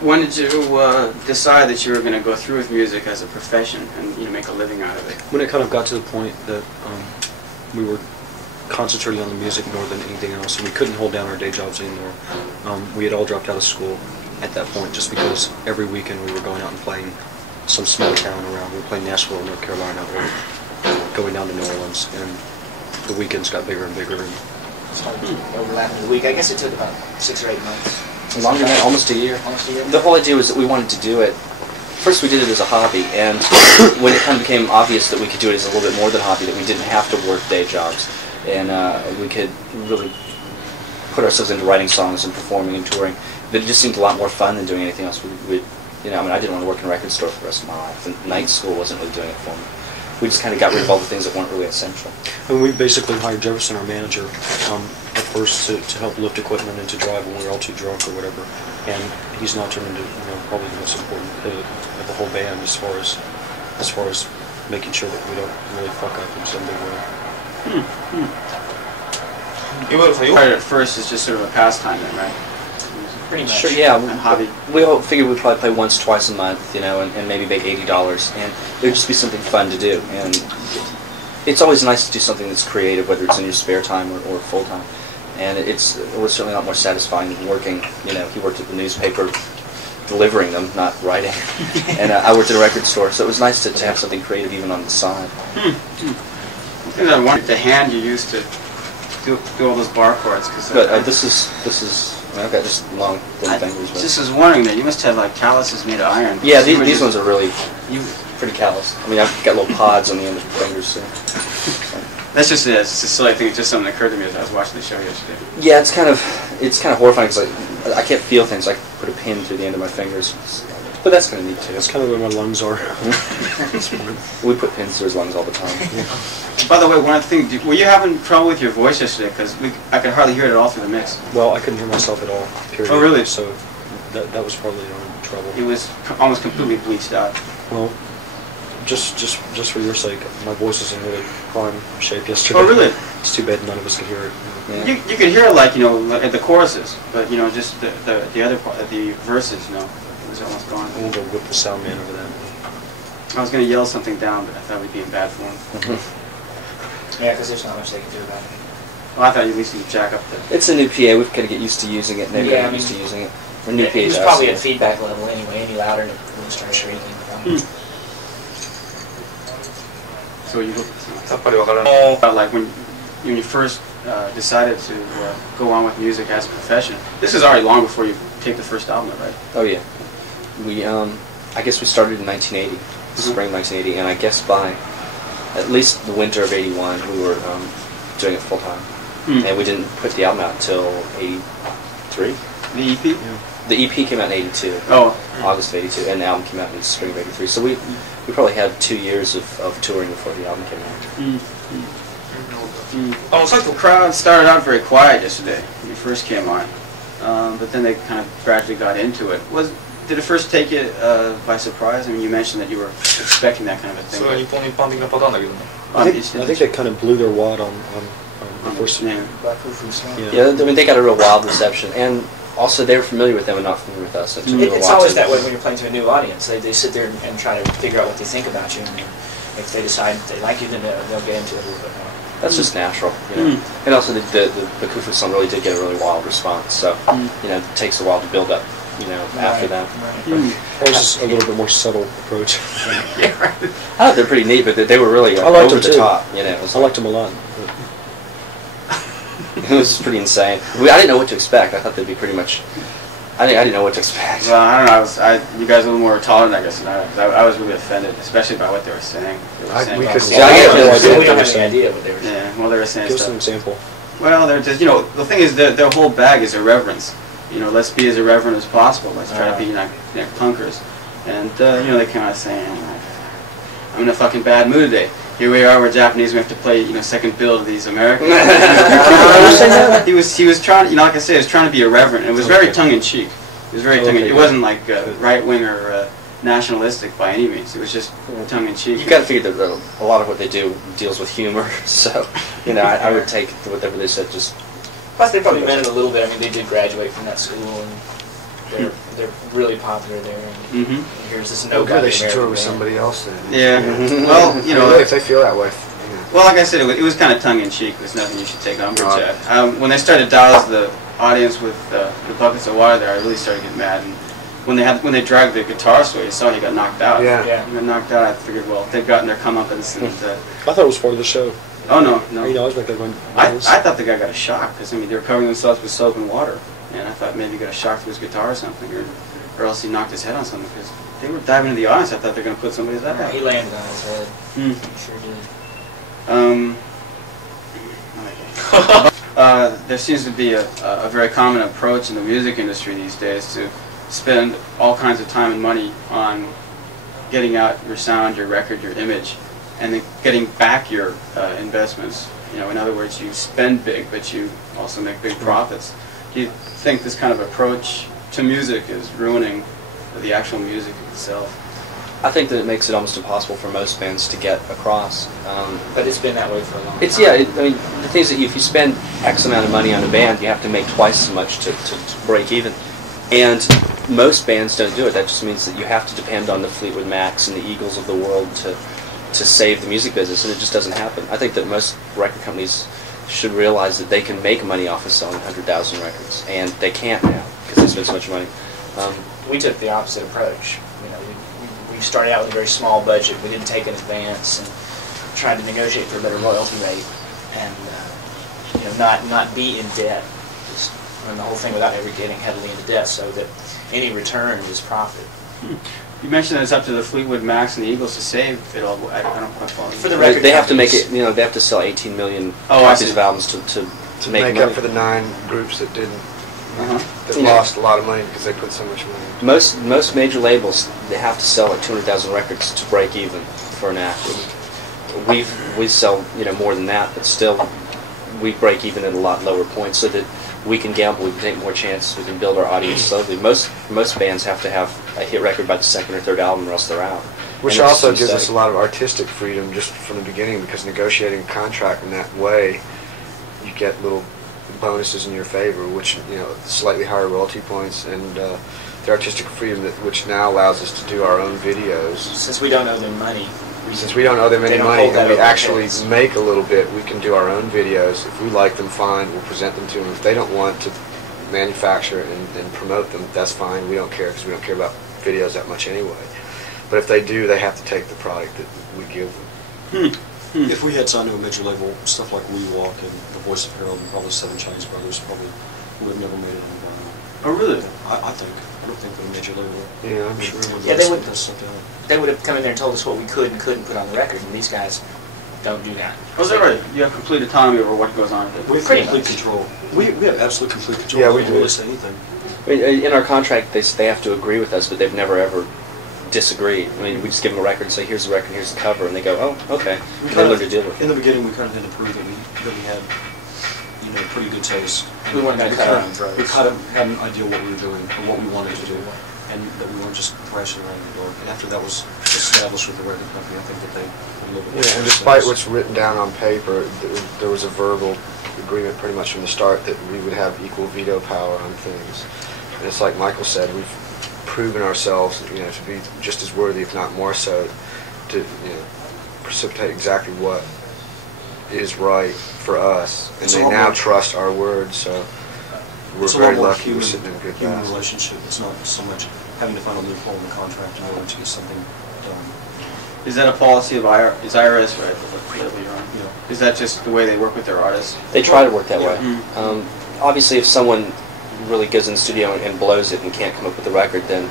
when did you decide that you were going to go through with music as a profession and make a living out of it? When it kind of got to the point that we were concentrating on the music more than anything else, and we couldn't hold down our day jobs anymore. We had all dropped out of school at that point just because every weekend we were going out and playing some small town around. We were playing Nashville, North Carolina, or going down to New Orleans, and the weekends got bigger and bigger. And it's hard to overlap in the week. I guess it took about 6 or 8 months. Longer than that, almost a year. Almost a year. The whole idea was that we wanted to do it. First, we did it as a hobby, and when it kind of became obvious that we could do it as a little bit more than a hobby, that we didn't have to work day jobs, and we could really put ourselves into writing songs and performing and touring, that it just seemed a lot more fun than doing anything else. I didn't want to work in a record store for the rest of my life, and night school wasn't really doing it for me. We just kind of got rid of all the things that weren't really essential. And we basically hired Jefferson, our manager, at first to help lift equipment and to drive when we were all too drunk or whatever. And he's now turned into probably the most important hit of the whole band as far as making sure that we don't really fuck up in some big way. You started at first as just sort of a pastime then, right? Pretty much. Sure, yeah. A hobby. We all figured we'd probably play once, twice a month, and maybe make $80, and it would just be something fun to do. And it's always nice to do something that's creative, whether it's in your spare time or full time. And it was certainly a lot more satisfying than working. He worked at the newspaper, delivering them, not writing, and I worked at a record store. So it was nice to have something creative even on the side. I think I wanted the hand you used to do all those bar chords. But this is. I've got just long thin fingers. Just was wondering that you must have like calluses made of iron. Yeah, these ones are really pretty callous. I mean, I've got little pods on the end of the fingers. So. That's just it. It's just silly thing. It's just something that occurred to me as I was watching the show yesterday. Yeah, it's kind of horrifying because I can't feel things. I can put a pin through the end of my fingers. But that's kind of neat too. That's kind of where my lungs are. We put pins through his lungs all the time. Yeah. By the way, one other thing, were you having trouble with your voice yesterday? Because I could hardly hear it at all through the mix. Well, I couldn't hear myself at all, period. Oh, really? So that was probably the only trouble. It was almost completely bleached out. Well, just for your sake, my voice was in really prime shape yesterday. Oh, really? It's too bad none of us could hear it. Yeah. You could hear it like, at the choruses, but, just the other part, the verses, it was almost gone. We'll go whip the sound man over that. I was going to yell something down, but I thought we'd be in bad form. Yeah, because there's not much they can do about it. Well, I thought at least you'd jack up the... It's a new PA. We've got to get used to using it. They've got to get used to using it. Or new PA. It was probably at feedback level anyway. Any louder, and it wouldn't start anything. So you like when you first decided to go on with music as a profession. This is already long before you take the first album, right? Oh yeah. We I guess we started in 1980, spring 1980, and I guess by at least the winter of '81 we were doing it full time, and we didn't put the album out until '83. The EP? Yeah. The EP came out in '82. Oh. August of '82, and the album came out in spring of '83. So we probably had 2 years of touring before the album came out. The crowd started out very quiet yesterday when you first came on, but then they kind of gradually got into it. Did it first take you by surprise? I mean, you mentioned that you were expecting that kind of a thing. I think they kind of blew their wad on the first. Yeah. Yeah, I mean, they got a real wild reception, and also they were familiar with them and not familiar with us. It's always that way when you're playing to a new audience. They sit there and try to figure out what they think about you, and if they decide they like you, then they'll get into it a little bit more. That's just natural, And also the Khufu song really did get a really wild response, so it takes a while to build up, after that. Right. Ours is a little bit more subtle approach. Yeah, right. I thought they're pretty neat, but they were really over the top. I liked them a lot. It was pretty insane. I didn't know what to expect. I thought they'd be pretty much. I didn't know what to expect. Well, I don't know. You guys are a little more tolerant, I guess, than I was. I was really offended, especially by what they were saying. We don't have any idea what they were saying. Yeah, well, they were saying Give stuff. us an example. Well, they're just, the thing is, their whole bag is irreverence. Let's be as irreverent as possible. Let's try to be like punkers. And, they kind of saying, I'm in a fucking bad mood today. Here we are, we're Japanese, we have to play, second bill to these Americans. He was trying, like I said, he was trying to be irreverent. It was very tongue-in-cheek. It was very tongue-in-cheek. It wasn't like right-wing or nationalistic by any means. It was just tongue-in-cheek. You got to figure that a lot of what they do deals with humor, so, I would take whatever they said just... Plus they probably meant it a little bit. I mean, they did graduate from that school, and they're really popular there. And here's this nobody. Okay, they should tour American with band. somebody else then. Yeah. Well, you know, Really, if they feel that way. well, like I said, it was kind of tongue-in-cheek. It was nothing you should take umbrage at. When they started to douse the audience with the buckets of water there, I really started getting mad. And when they dragged the guitarist away, you saw he got knocked out. Yeah. He got knocked out. I figured, well, they've gotten their comeuppance. And, I thought it was part of the show. oh no, no. You know, I was back there going. I thought the guy got a shock because I mean they were covering themselves with soap and water, and I thought maybe he got a shock to his guitar or something, or else he knocked his head on something because they were diving into the audience. I thought they were going to put somebody's head out. He landed on his head. He sure did. There seems to be a very common approach in the music industry these days to spend all kinds of time and money on getting out your sound, your record, your image, and then getting back your investments. You know, in other words, you spend big, but you also make big profits. Do you think this kind of approach to music is ruining the actual music itself? I think that it makes it almost impossible for most bands to get across. But it's been that way for a long time. It's I mean, the thing is that if you spend X amount of money on a band, you have to make twice as much to break even. And most bands don't do it. That just means that you have to depend on the Fleetwood Macs and the Eagles of the world to save the music business, and it just doesn't happen. I think that most record companies should realize that they can make money off of selling 100,000 records, and they can't now because they spend so much money. We took the opposite approach. You know, we started out with a very small budget. We didn't take an advance and tried to negotiate for a better royalty rate, and you know, not be in debt. Just run the whole thing without ever getting heavily into debt, so that any return is profit. You mentioned that it's up to the Fleetwood Macs and the Eagles to save it all. I don't quite follow. For the record they have to make companies. it. You know, they have to sell 18 million I copies see. of albums to make make money. up for the 9 groups that didn't. That You know, lost a lot of money because they put so much money. Most major labels, they have to sell like 200,000 records to break even for an act. We sell, you know, more than that, but still we break even at a lot lower points so that we can gamble, we can take more chances, we can build our audience slowly. Most bands have to have a hit record by the 2nd or 3rd album or else they're out. Which And it's also a gives us mistake. a lot of artistic freedom just from the beginning, because negotiating a contract in that way, you get little bonuses in your favor, which, you know, slightly higher royalty points, and the artistic freedom which now allows us to do our own videos. Since we don't owe them money. Since we don't owe them They any don't money hold that and we over our actually heads. make a little bit, we can do our own videos. If we like them, fine, we'll present them to them. If they don't want to manufacture and promote them, that's fine. We don't care, because we don't care about videos that much anyway. But if they do, they have to take the product that we give them. If we had signed to a major label, stuff like We Walk and The Voice of Harold and probably Seven Chinese Brothers probably would have never made it in vinyl. Oh, really? I think. I don't think that a major label Yeah, I'm sure. Yeah, they would. that stuff down. They would have come in there and told us what we could and couldn't put on the record, and these guys don't do that. Oh, is that right? You have complete autonomy over what goes on. We have Pretty complete much. control. We have absolute complete control. Yeah, we don't do. really say anything. I mean, in our contract, they have to agree with us, but they've never ever disagreed. I mean, we just give them a record and say, here's the record, here's the cover, and they go, oh, okay. We They kind learn of, to deal with in it. the beginning, we kind of had to prove that we had, you know, pretty good taste. We wanted to we cut kind our own throats. We kind of had an idea what we were doing or what we wanted to do, and that we weren't just thrashing around the dark. And after that was established with the record company, I think that they were a little bit more Yeah, and despite serious. what's written down on paper, there was a verbal agreement pretty much from the start that we would have equal veto power on things. And it's like Michael said, we've proven ourselves, you know, to be just as worthy, if not more so, to, you know, precipitate exactly what is right for us. And It's they a lot now more- trust our word, so we're It's a lot very more lucky human, we're sitting in a good human basket. relationship. It's not so much having to find a loophole in the contract in order to get something done. Is that a policy of is IRS, right? Whatever you're on. Yeah. Is that just the way they work with their artists? They try to work that way. Mm. Obviously, if someone really goes in the studio and blows it and can't come up with a record, then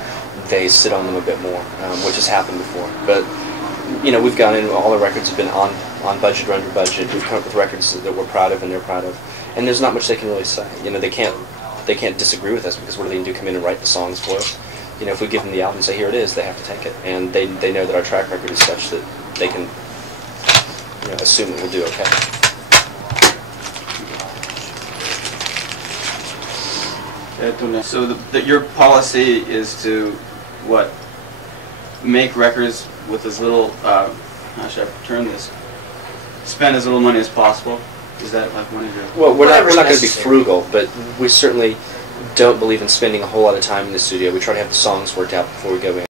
they sit on them a bit more, which has happened before. But, you know, we've gone in, all our records have been on budget or under budget. We've come up with records that we're proud of and they're proud of. And there's not much they can really say. You know, they can't disagree with us, because what are they going to do, come in and write the songs for us? You know, if we give them the album and say, here it is, they have to take it. And they know that our track record is such that they can, you know, assume that we'll do okay. So your policy is to, what, make records with as little, how should I term this, spend as little money as possible? Is that like one of your... Well, we're not Whatever's going to be necessary. frugal, but we certainly, don't believe in spending a whole lot of time in the studio. We try to have the songs worked out before we go in.